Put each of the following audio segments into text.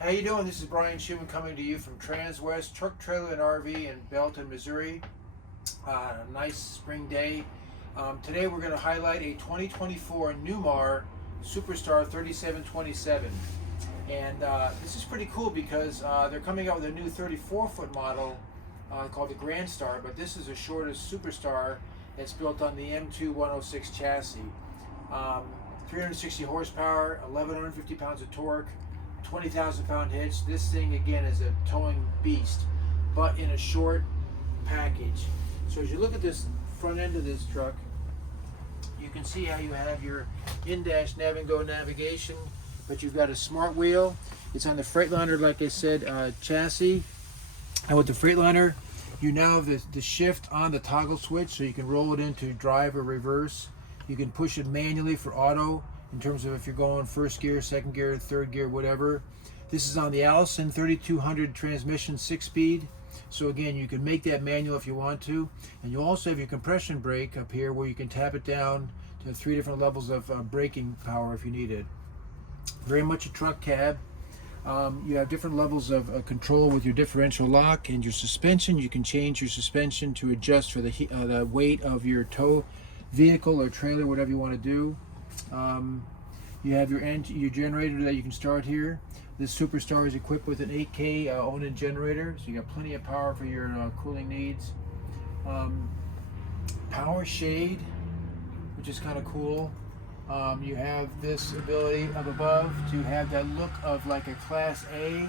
How you doing? This is Brian Schuman coming to you from Transwest Truck, Trailer, and RV in Belton, Missouri. Nice spring day. Today we're going to highlight a 2024 Newmar Superstar 3727. And this is pretty cool because they're coming out with a new 34-foot model called the Grand Star, but this is the shortest Superstar that's built on the M2 106 chassis. 360 horsepower, 1,150 pounds of torque, 20,000 pound hitch. This thing again is a towing beast, but in a short package. So as you look at this front end of this truck, you can see how you have your in-dash nav and go navigation, but you've got a smart wheel. It's on the Freightliner, like I said, chassis. And with the Freightliner, you now have the shift on the toggle switch, so you can roll it into drive or reverse. You can push it manually for auto, in terms of if you're going first gear, second gear, third gear, whatever. This is on the Allison 3200 transmission 6-speed. So again, you can make that manual if you want to. And you also have your compression brake up here where you can tap it down to 3 different levels of braking power if you need it. Very much a truck cab. You have different levels of control with your differential lock and your suspension. You can change your suspension to adjust for the weight of your tow vehicle or trailer, whatever you want to do. You have your generator that you can start here. This Superstar is equipped with an 8K Onan generator, so you got plenty of power for your cooling needs. Power shade, which is kind of cool. You have this ability up above to have that look of like a Class A.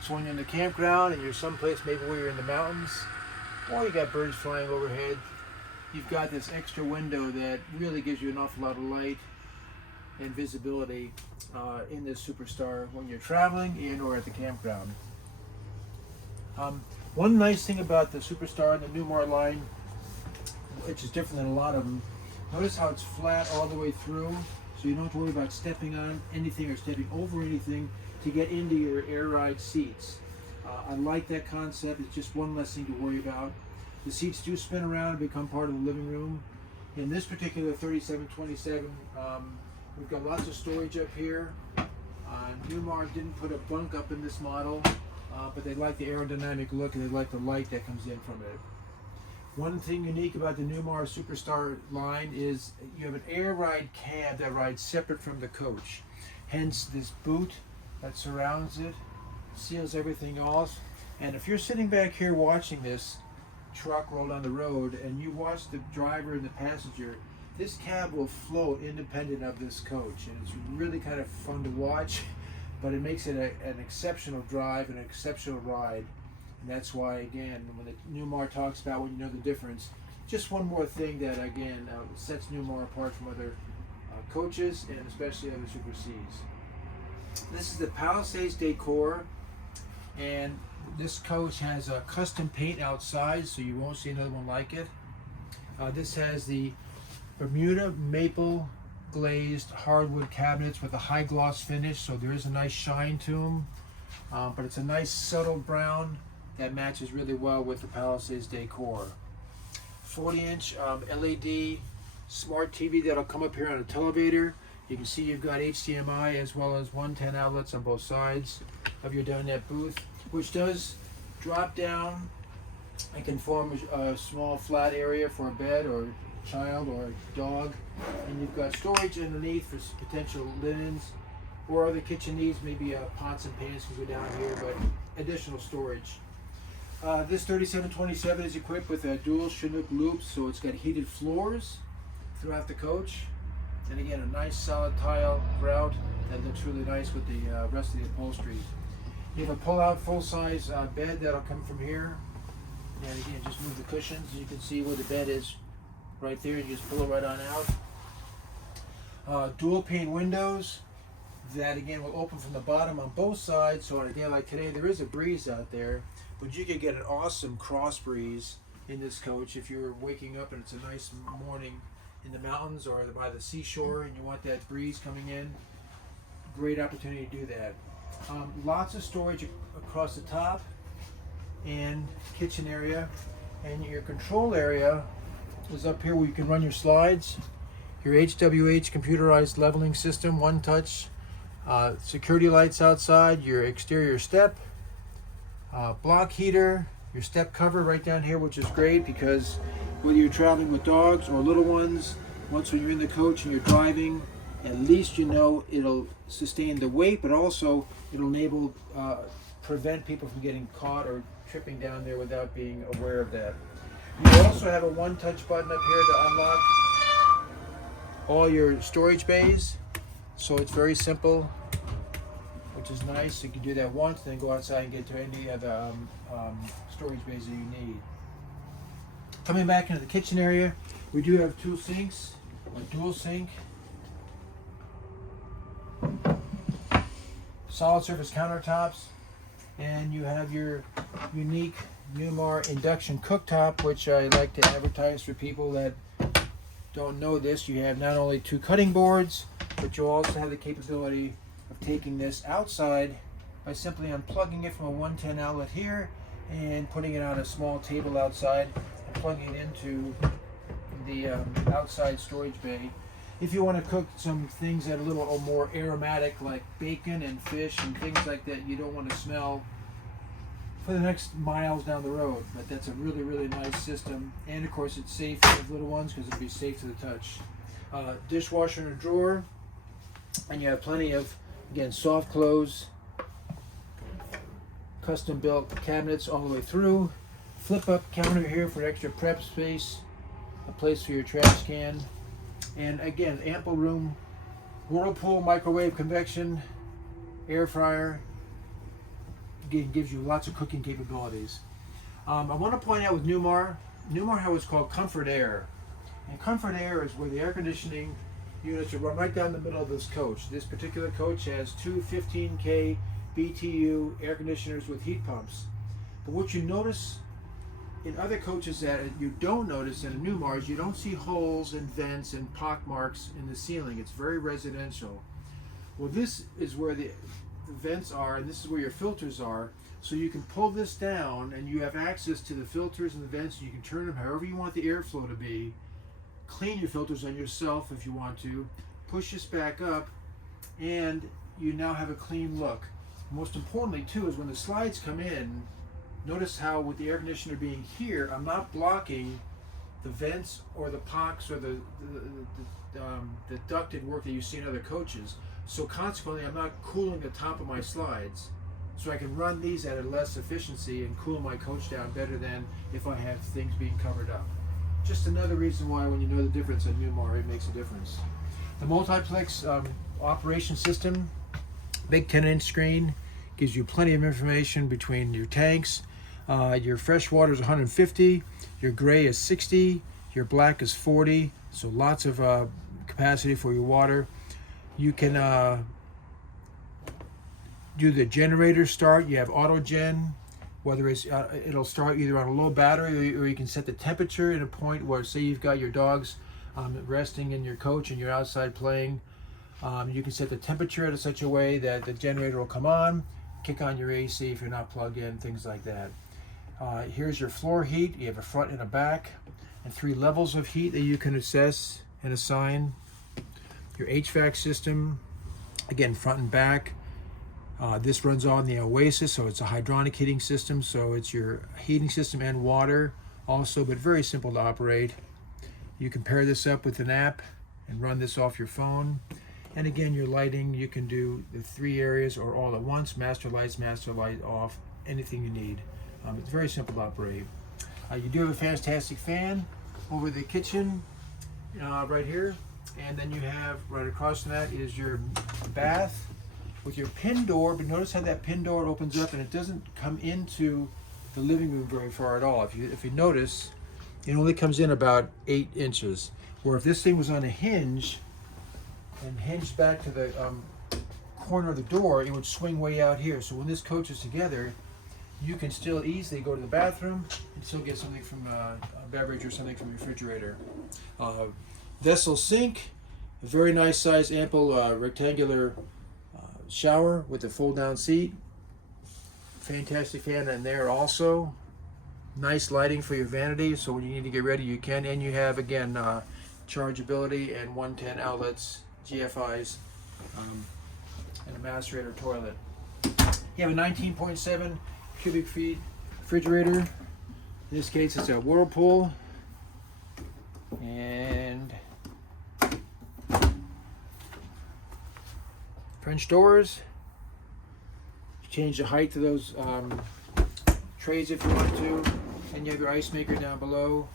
So when you're in the campground and you're someplace maybe where you're in the mountains, or you got birds flying overhead, you've got this extra window that really gives you an awful lot of light and visibility in this Superstar when you're traveling and or at the campground. One nice thing about the Superstar and the Newmar line, which is different than a lot of them, notice how it's flat all the way through, so you don't have to worry about stepping on anything or stepping over anything to get into your air ride seats. I like that concept. It's just one less thing to worry about. The seats do spin around and become part of the living room. In this particular 3727, we've got lots of storage up here. Newmar didn't put a bunk up in this model, but they like the aerodynamic look and they like the light that comes in from it. One thing unique about the Newmar Superstar line is you have an air ride cab that rides separate from the coach. Hence this boot that surrounds it, seals everything off. And if you're sitting back here watching this truck roll down the road and you watch the driver and the passenger, this cab will float independent of this coach, and it's really kind of fun to watch, but it makes it an exceptional drive and an exceptional ride. And that's why, again, when the Newmar talks about when you know the difference, just one more thing that again sets Newmar apart from other coaches and especially other Super Cs. This is the Palisades decor, and this coach has a custom paint outside, so you won't see another one like it. This has the Bermuda maple glazed hardwood cabinets with a high gloss finish, so there is a nice shine to them. But it's a nice subtle brown that matches really well with the Palisades decor. 40-inch LED smart TV that'll come up here on a televator. You can see you've got HDMI as well as 110 outlets on both sides of your dinette booth, which does drop down and can form a small flat area for a bed or a child or a dog. And you've got storage underneath for potential linens or other kitchen needs, maybe pots and pans can go down here, but additional storage. This 3727 is equipped with a dual Chinook loops, so it's got heated floors throughout the coach. And again, a nice solid tile grout that looks really nice with the rest of the upholstery. You have a pull-out full-size bed that'll come from here. And again, just move the cushions. You can see where the bed is right there. You just pull it right on out. Dual pane windows that again will open from the bottom on both sides. So on a day like today, there is a breeze out there, but you could get an awesome cross breeze in this coach if you're waking up and it's a nice morning in the mountains or by the seashore and you want that breeze coming in. Great opportunity to do that. Lots of storage across the top and kitchen area, and your control area is up here where you can run your slides, your HWH computerized leveling system, one touch security lights outside, your exterior step, block heater, your step cover right down here, which is great because whether you're traveling with dogs or little ones, once when you're in the coach and you're driving, at least you know it'll sustain the weight, but also it'll enable, prevent people from getting caught or tripping down there without being aware of that. You also have a one-touch button up here to unlock all your storage bays. So it's very simple, which is nice. You can do that once, then go outside and get to any other storage bays that you need. Coming back into the kitchen area, we do have two sinks, a dual sink, solid surface countertops, and you have your unique Newmar induction cooktop, which I like to advertise for people that don't know this. You have not only two cutting boards, but you also have the capability of taking this outside by simply unplugging it from a 110 outlet here and putting it on a small table outside and plugging it into the outside storage bay. If you want to cook some things that are a little more aromatic, like bacon and fish and things like that, you don't want to smell for the next miles down the road. But that's a really, really nice system. And of course it's safe for the little ones because it'll be safe to the touch. Dishwasher in a drawer, and you have plenty of, again, soft close, custom built cabinets all the way through. Flip up counter here for extra prep space, a place for your trash can, and again, ample room. Whirlpool, microwave, convection, air fryer. Again, gives you lots of cooking capabilities. I want to point out with Newmar has what's called Comfort Air. And Comfort Air is where the air conditioning units are run right down the middle of this coach. This particular coach has two 15K BTU air conditioners with heat pumps. But what you notice in other coaches that you don't notice in a Newmar is you don't see holes and vents and pock marks in the ceiling. It's very residential. Well, this is where the vents are, and this is where your filters are. So you can pull this down and you have access to the filters and the vents. You can turn them however you want the airflow to be. Clean your filters on yourself if you want to. Push this back up and you now have a clean look. Most importantly too is when the slides come in, notice how with the air conditioner being here, I'm not blocking the vents or the pocks or the ducted work that you see in other coaches. So consequently, I'm not cooling the top of my slides. So I can run these at a less efficiency and cool my coach down better than if I have things being covered up. Just another reason why when you know the difference in Newmar, it makes a difference. The multiplex operation system, big 10-inch screen, gives you plenty of information between your tanks. Your fresh water is 150, your gray is 60, your black is 40, so lots of capacity for your water. You can do the generator start. You have auto gen, whether it's it'll start either on a low battery or you can set the temperature at a point where, say you've got your dogs resting in your coach and you're outside playing. You can set the temperature in such a way that the generator will come on, kick on your AC if you're not plugged in, things like that. Here's your floor heat. You have a front and a back, and 3 levels of heat that you can assess and assign. Your HVAC system, again, front and back. This runs on the Oasis, so it's a hydronic heating system, so it's your heating system and water also, but very simple to operate. You can pair this up with an app and run this off your phone. And again, your lighting, you can do the 3 areas or all at once, master lights, master light off, anything you need. It's very simple to operate. You do have a fantastic fan over the kitchen right here. And then you have right across from that is your bath with your pin door, but notice how that pin door opens up and it doesn't come into the living room very far at all. If you notice, it only comes in about 8 inches. Where if this thing was on a hinge and hinged back to the corner of the door, it would swing way out here. So when this coach is together, you can still easily go to the bathroom and still get something from a beverage or something from your refrigerator. Vessel sink, a very nice size, ample rectangular shower with a fold down seat. Fantastic fan in there also. Nice lighting for your vanity, so when you need to get ready you can. And you have, again, chargeability and 110 outlets, GFIs. and a macerator toilet. You have a 19.7 cubic feet refrigerator. In this case, it's a Whirlpool. And French doors. Change the height of those trays if you want to. And you have your ice maker down below.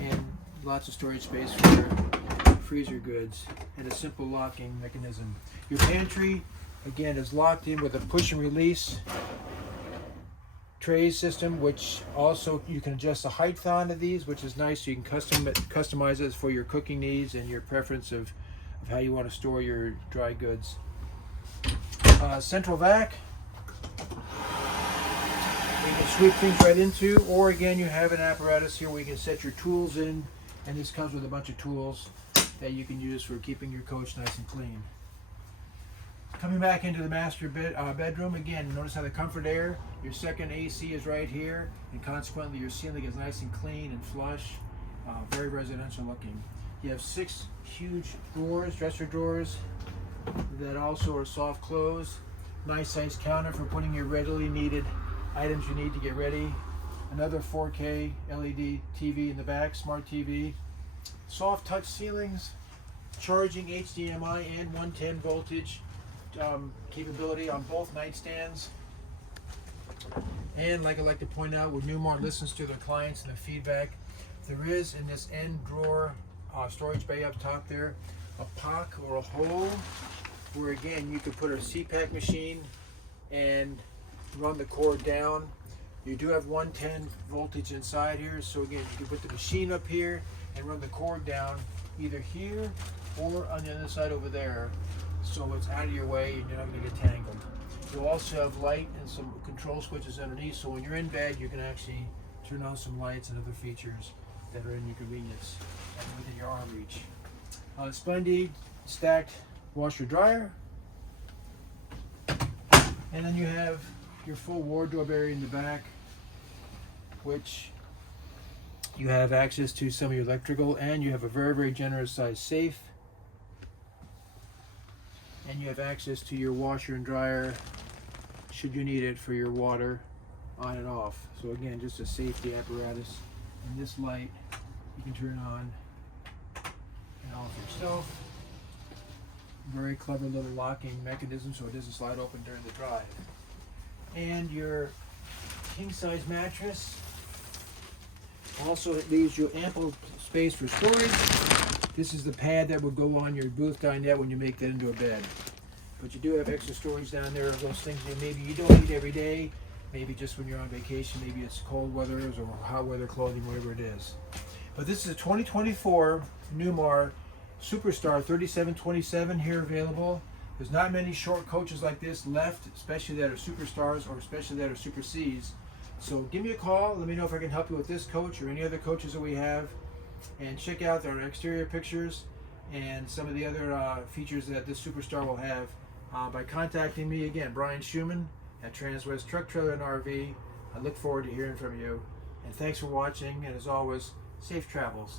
And lots of storage space for your freezer goods. And a simple locking mechanism. Your pantry, again, is locked in with a push and release tray system, which also you can adjust the height onto these, which is nice. So you can customize it for your cooking needs and your preference of how you want to store your dry goods. Central vac, you can sweep things right into, or again, you have an apparatus here where you can set your tools in, and this comes with a bunch of tools that you can use for keeping your coach nice and clean. Coming back into the master bedroom, again, notice how the comfort air, your second AC is right here, and consequently your ceiling is nice and clean and flush, very residential looking. You have 6 huge drawers, dresser drawers, that also are soft close. Nice size counter for putting your readily needed items you need to get ready. Another 4K LED TV in the back, smart TV. Soft touch ceilings, charging HDMI and 110 voltage capability on both nightstands. And like I like to point out, where Newmar listens to their clients and the feedback, there is in this end drawer storage bay up top there a pock or a hole where again you could put a CPAC machine and run the cord down. You do have 110 voltage inside here, so again you can put the machine up here and run the cord down either here or on the other side over there, so it's out of your way and you're not going to get tangled. You'll also have light and some control switches underneath, so when you're in bed you can actually turn on some lights and other features that are in your convenience and within your arm reach. Splendid stacked washer dryer, and then you have your full wardrobe area in the back, which you have access to some of your electrical, and you have a very generous size safe, and you have access to your washer and dryer should you need it for your water on and off. So again, just a safety apparatus. And this light you can turn on and off yourself. Very clever little locking mechanism so it doesn't slide open during the drive. And your king size mattress. Also, it leaves you ample space for storage. This is the pad that would go on your booth dinette when you make that into a bed. But you do have extra storage down there of those things that maybe you don't need every day, maybe just when you're on vacation, maybe it's cold weather or hot weather clothing, whatever it is. But this is a 2024 Newmar Superstar 3727 here available. There's not many short coaches like this left, especially that are Superstars or especially that are Super Cs. So give me a call, let me know if I can help you with this coach or any other coaches that we have, and check out our exterior pictures and some of the other features that this Superstar will have by contacting me again, Brian Schuman at Transwest Truck, Trailer, and RV. I look forward to hearing from you, and thanks for watching, and as always, safe travels.